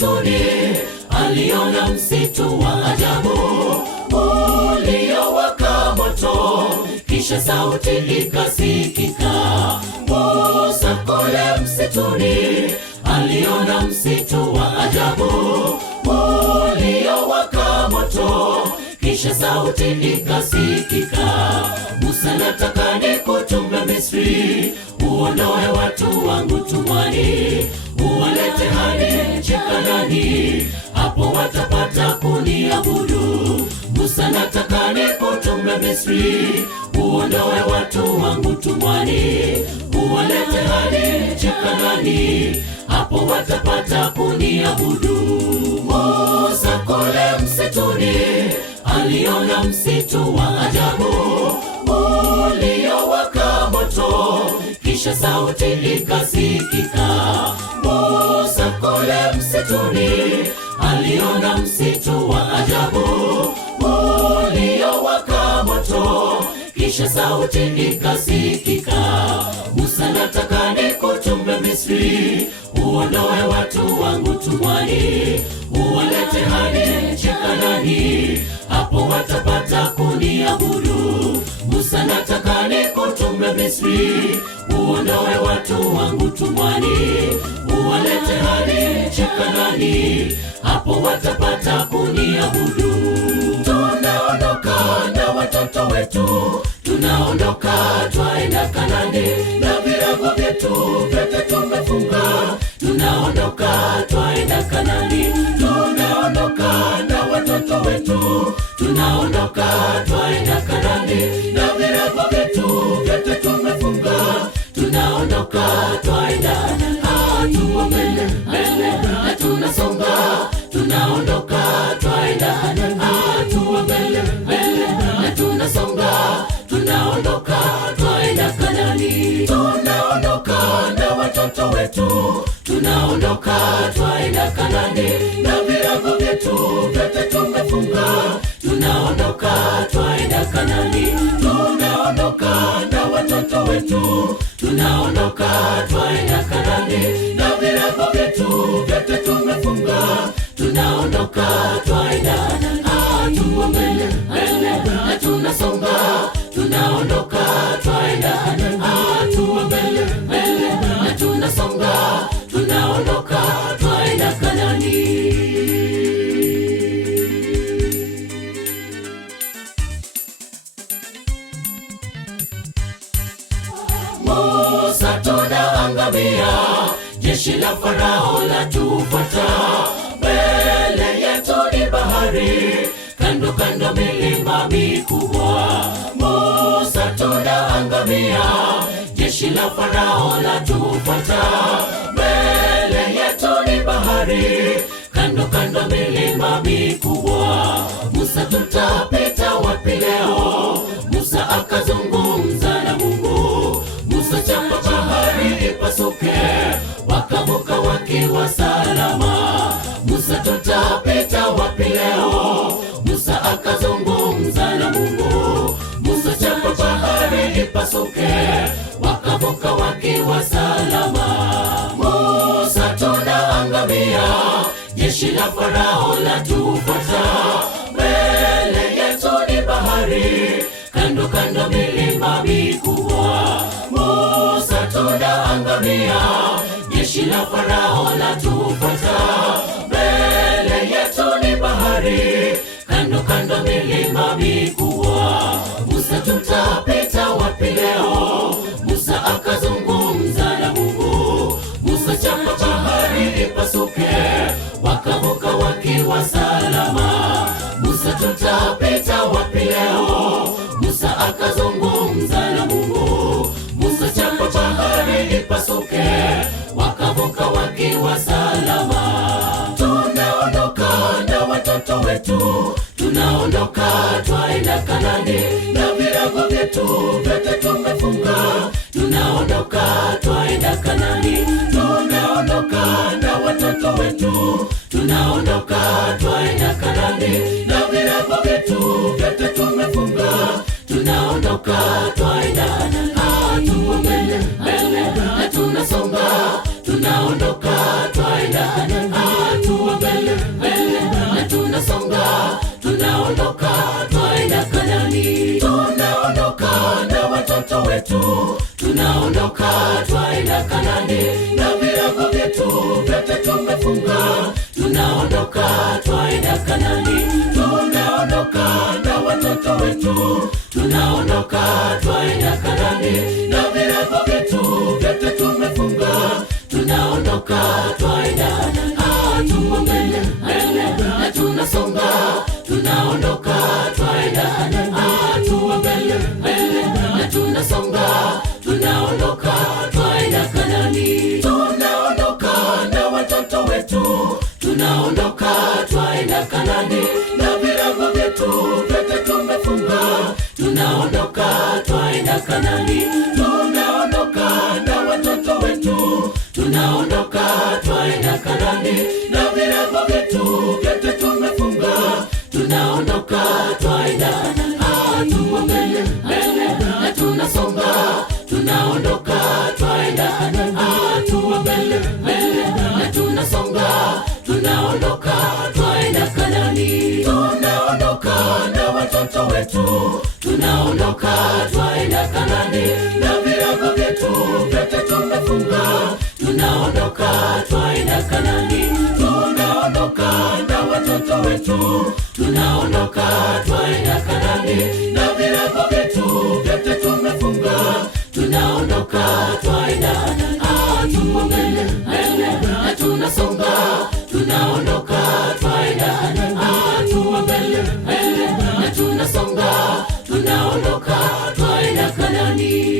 msituni, aliona msitu wa ajabu uliowaka moto, kisha sauti ikasikika, Musa kule msituni, aliona msitu wa ajabu uliowaka moto, kisha sauti ikasikika, Musa, nataka nikutume Misri, uondoe watu wangu utumwani, uwalete hadi nchi Kanaani, hapo watapata kuniabudu. Musa, nataka nikutume Misri, uondoe watu wangu utumwani, uwalete hadi nchi Kanaani, hapo watapata kuniabudu. Musa kule msituni, aliona msitu wa ajabu uliowaka moto, kisha sauti ikasikika, Musa kule msituni, aliona msitu wa ajabu uliowaka moto, kisha sauti ikasikika, Musa, nataka nikutume Misri, uondoe watu wangu utumwani, uwalete hadi nchi Kanaani, hapo watapata kuniabudu. Musa, nataka nikutume Misri, uondoe watu wangu utumwani, uwalete hadi nchi Kanaani, hapo watapata kuniabudu. Tunaondoka na watoto wetu, tunaondoka twaenda Kanaani, na virago vyetu vyote tumefunga, tunaondoka twaenda Kanaani. Tunaondoka na watoto wetu, tunaondoka twaenda Kanaani, na virago vyetu vyote tumefunga, tunaondoka twaenda. Hatua mbele mbele na tunasonga, tunaondoka twaenda. Hatua mbele mbele na tunasonga, tunaondoka twaenda Kanaani. Tunaondoka na watoto wetu, tunaondoka twaenda Kanaani, na virago vyetu vyote tumefunga, tunaondoka twaenda Kanaani. Tunaondoka na watoto wetu, tunaondoka twaenda Kanaani, na virago vyetu vyote tumefunga, tunaondoka twaenda. Hatua mbele mbele na tunasonga, tunaondoka twaenda. Hatua mbele mbele na tunasonga, tunaondoka twaenda Kanaani. Musa, tunaangamia, jeshi la Farao latufuata, mbele yetu ni bahari, kando kando milima mikubwa. Musa, tunaangamia, jeshi la Farao latufuata, mbele yetu ni bahari, kando kando milima mikubwa. Musa, tutapita wapi leo? Musa akazungumza na Mungu, Musa, chapa bahari ipasuke, wakavuka wakiwa salama. Musa, tutapita wapi leo? Musa akazungumza na Mungu, Musa, chapa bahari ipasuke, wakavuka wakiwa salama. Musa, tunaangamia, jeshi la Farao latufuata, mbele yetu ni bahari, kando kando milima mikubwa. Musa, tunaangamia, jeshi la Farao latufuata, mbele yetu ni bahari, kando kando milima mikubwa. Musa, tutapita wapi leo? Musa akazungumza na Mungu, Musa, chapa bahari ipasuke, wakavuka wakiwa salama. Musa, tutapita wapi leo? Musa akazungumza na Mungu, Musa, chapa bahari ipasuke, wakavuka wakiwa salama. Tunaondoka na watoto wetu, tunaondoka twaenda Kanaani, na virago vyetu vyote tumefunga, tunaondoka twaenda Kanaani. Tunaondoka na watoto wetu, tunaondoka twaenda Kanaani, na virago vyetu vyote tumefunga, tunaondoka twaenda. Hatua mbele mbele na tunasonga, tunaondoka twaenda. Hatua tunaondoka na watoto wetu, tunaondoka twaenda Kanaani, na virago vyetu vyote tumefunga, tunaondoka twaenda Kanaani, tunaondoka na watoto wetu, tunaondoka twaenda Kanaani, na virago vyetu vyote tumefunga, tunaondoka twaenda hatua mbele na tunasonga, tunaondoka twaenda hatua mbele na tunasonga, tunaondoka twaenda Kanaani, tunaondoka na watoto wetu, tunaondoka twaenda Kanaani, na virago vyetu vyote tumefunga, tunaondoka twaenda Kanaani, tunaondoka na watoto wetu, tunaondoka twaenda Kanaani, na virago vyetu vyote tumefunga, tunaondoka twaenda hatua mbele na tunasonga, tunaondoka twaenda hatua mbele na tunasonga, tunaondoka twaenda Kanaani, tunaondoka na watoto wetu, tunaondoka twaenda Kanaani, na virago vyetu vyote tumefunga, tunaondoka twaenda Kanaani, tunaondoka na watoto wetu, tunaondoka twaenda Kanaani, na virago vyetu vyote tumefunga, tunaondoka twaenda hatua mbele na tunasonga, tunaondoka twaenda hatua mbele na tunasonga, tunaondoka twaenda Kanaani.